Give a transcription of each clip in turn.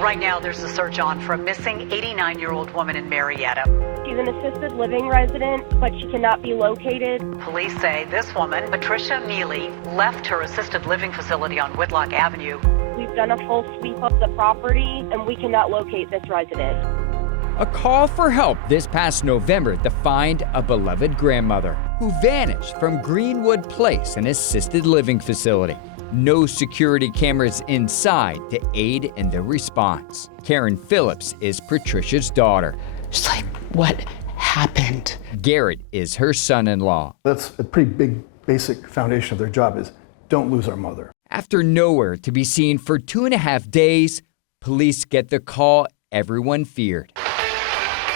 Right now, there's a search on for a missing 89-year-old woman in Marietta. She's an assisted living resident, but she cannot be located. Police say this woman, Patricia Mealy, left her assisted living facility on Whitlock Avenue. We've done a full sweep of the property, and we cannot locate this resident. A call for help this past November to find a beloved grandmother who vanished from Greenwood Place, an assisted living facility. No security cameras inside to aid in the response. Karen Phillips is Patricia's daughter. It's like, what happened? Garrett is her son-in-law. That's a pretty big, basic foundation of their job is don't lose our mother. After nowhere to be seen for 2.5 days, police get the call everyone feared.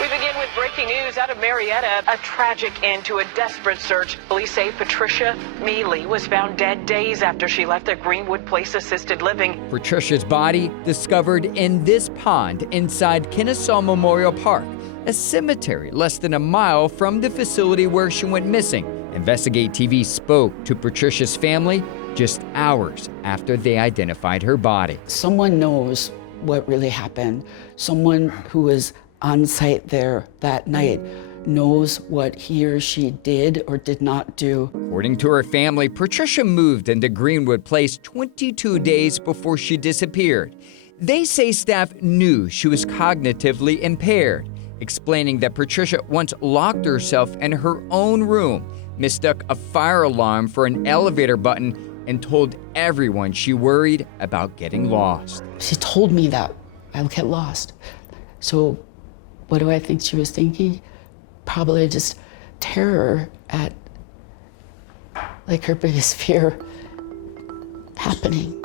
We begin with breaking news out of Marietta. A tragic end to a desperate search. Police say Patricia Mealy was found dead days after she left the Greenwood Place assisted living. Patricia's body discovered in this pond inside Kennesaw Memorial Park, a cemetery less than a mile from the facility where she went missing. Investigate TV spoke to Patricia's family just hours after they identified her body. Someone knows what really happened. Someone who was on site there that night knows what he or she did or did not do. According to her family, Patricia moved into Greenwood Place 22 days before she disappeared. They say staff knew she was cognitively impaired, explaining that Patricia once locked herself in her own room, mistook a fire alarm for an elevator button, and told everyone she worried about getting lost. She told me that I'll get lost. So what do I think she was thinking? Probably just terror at like her biggest fear happening.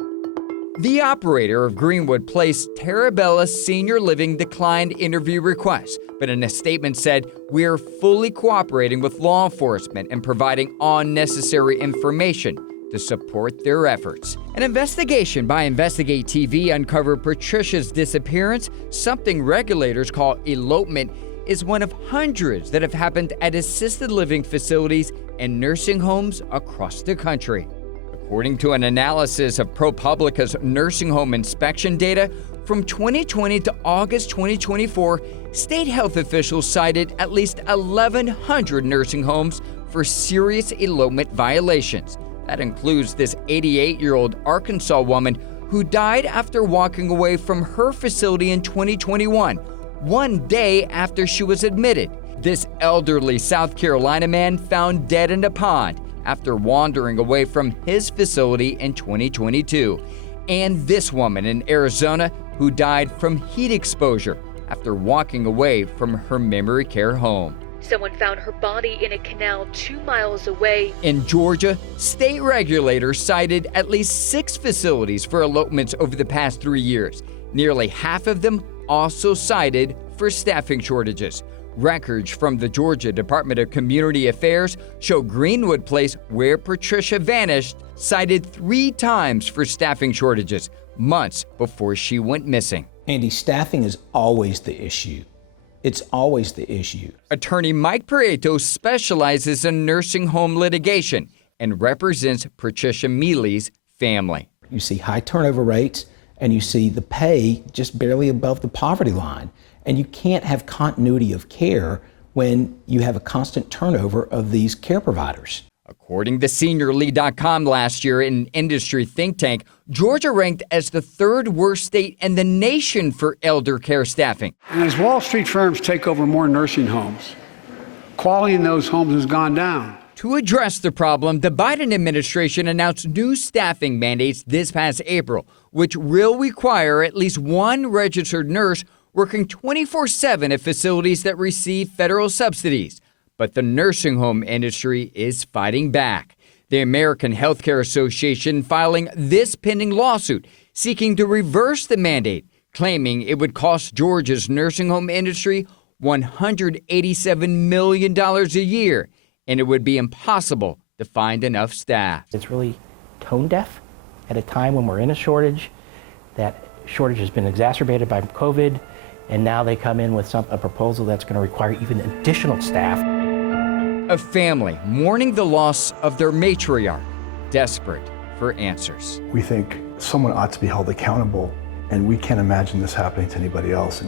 The operator of Greenwood Place, Tarabella Senior Living, declined interview requests, but in a statement said, "We're fully cooperating with law enforcement and providing all necessary information to support their efforts." An investigation by Investigate TV uncovered Patricia's disappearance. Something regulators call elopement is one of hundreds that have happened at assisted living facilities and nursing homes across the country. According to an analysis of ProPublica's nursing home inspection data, from 2020 to August 2024, state health officials cited at least 1,100 nursing homes for serious elopement violations. That includes this 88-year-old Arkansas woman who died after walking away from her facility in 2021, one day after she was admitted. This elderly South Carolina man found dead in a pond after wandering away from his facility in 2022. And this woman in Arizona who died from heat exposure after walking away from her memory care home. Someone found her body in a canal 2 miles away. In Georgia, state regulators cited at least 6 facilities for elopements over the past 3 years. Nearly half of them also cited for staffing shortages. Records from the Georgia Department of Community Affairs show Greenwood Place, where Patricia vanished, cited 3 times for staffing shortages, months before she went missing. Andy, staffing is always the issue. It's always the issue. Attorney Mike Pierrotti specializes in nursing home litigation and represents Patricia Mealy's family. You see high turnover rates and you see the pay just barely above the poverty line. And you can't have continuity of care when you have a constant turnover of these care providers. According to SeniorLead.com last year, an industry think tank, Georgia ranked as the 3rd worst state in the nation for elder care staffing. And as Wall Street firms take over more nursing homes, quality in those homes has gone down. To address the problem, the Biden administration announced new staffing mandates this past April, which will require at least one registered nurse working 24/7 at facilities that receive federal subsidies. But the nursing home industry is fighting back. The American Healthcare Association filing this pending lawsuit, seeking to reverse the mandate, claiming it would cost Georgia's nursing home industry $187 million a year, and it would be impossible to find enough staff. It's really tone deaf at a time when we're in a shortage. That shortage has been exacerbated by COVID, and now they come in with a proposal that's going to require even additional staff. A family mourning the loss of their matriarch, desperate for answers. We think someone ought to be held accountable And we can't imagine this happening to anybody else.